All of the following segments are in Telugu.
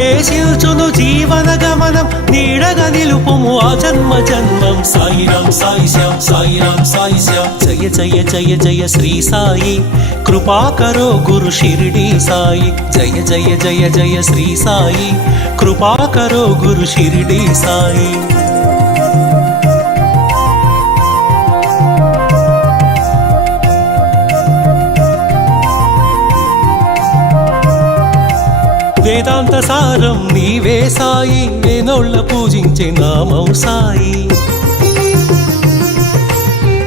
శిల్చును జీవన గమనం నీడగా నిలుపుము ఆ జన్మ జన్మం. సాయిరాం సాయి శ్యాం సాయిరాం సాయి శ్యాం జయ జయ జయ జయ శ్రీ సాయి కృపాకరో గురు షిరిడి సాయి. జయ జయ జయ జయ శ్రీ సాయి కృపాకరో గురు షిరిడి సాయి. వేదాంత సారం నీవే సాయి వేనోళ్ళ పూజించే నామం సాయి.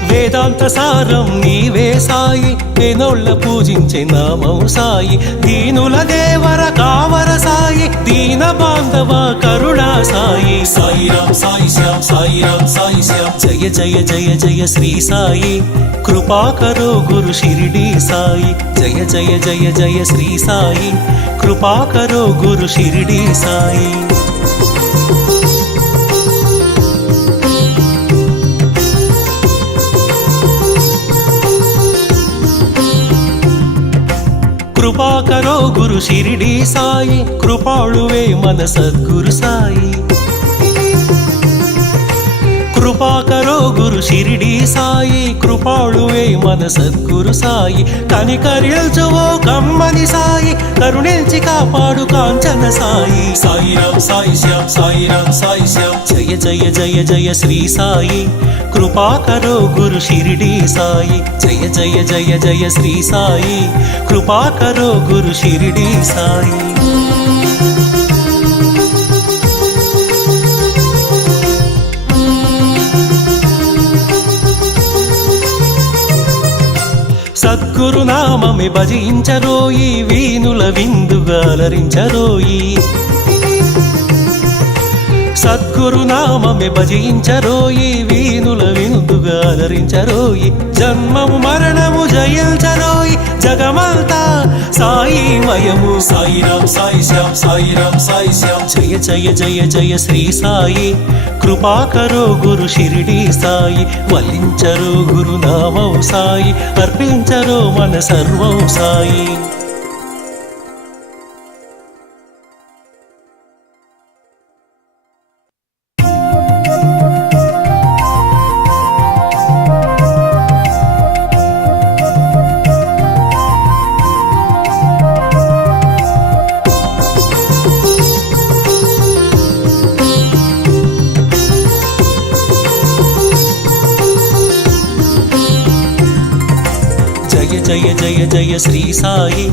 వేదాంత సారం నీవే సాయి వేనోళ్ళ పూజించే నామం సాయి. దీనుల దేవర కావర సాయి దీన బాంధవ కరుణా సాయి. సాయిరాం సాయి శ్యాం సాయిరాం సాయి శ్యాం జయ జయ జయ జయ శ్రీ సాయి కృపాకరో గురు షిరిడి సాయి. జయ జయ జయ జయ శ్రీ సాయి కృపాకరో గురు షిరిడి సాయి. కృపాకరో గురు షిరిడి సాయి కృపాళువే మన సద్గురు సాయి. కృపాకరో గురు షిరిడి సాయి కృపాళువే మన సద్గురు సాయి. కనికరిల్చువో కమ్మని సాయి కరుణించి కాపాడు కాంచన సాయి. సాయిరాం సాయి శ్యాం సాయిరాం సాయి శ్యాం జయ జయ జయ జయ శ్రీ సాయి కృపాకరో గురు షిరిడి సాయి. జయ జయ జయ జయ శ్రీ సాయి కృపాకరో గురు షిరిడి సాయి. సద్గురు నామమే భజించరోయి వీనుల విందుగా అలరించరోయి. సద్గురు నామమే భజించరోయి వీనుల విందుగా అలరించరోయి. జన్మము మరణము జయించరోయి జగమంతా సాయిమయము. సాయిరాం సాయి శ్యాం సాయిరాం సాయి శ్యాం జయ జయ జయ జయ శ్రీ సాయి కృపాకరో గురు షిరిడి సాయి. వల్లించరో గురు నామం సాయి అర్పించరో మన సర్వం సాయి. జయ జయ జయ శ్రీ సాయి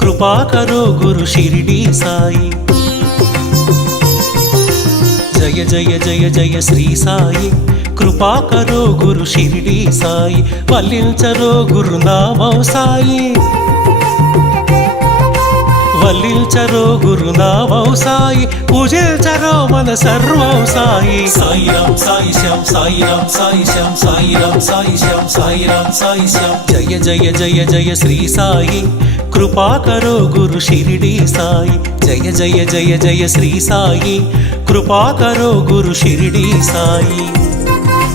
కృపాకరో గురు షిరిడి సాయి. జయ జయ జయ జయ శ్రీ సాయి కృపాకరో గురు షిరిడి సాయి. వల్లించరో గురు నామం సాయి వల్లించరో గురు నామం సాయి పూజించరో మన సర్వం సాయి. సాయిరాం సాయి శ్యాం సాయిరాం సాయి శ్యాం సాయిరాం సాయి శ్యాం సాయిరాం సాయి శ్యాం జయ జయ జయ జయ శ్రీ సాయి కృపాకరో గురు షిరిడి సాయి. జయ జయ జయ జయ శ్రీ సాయి కృపాకరో గురు షిరిడి సాయి.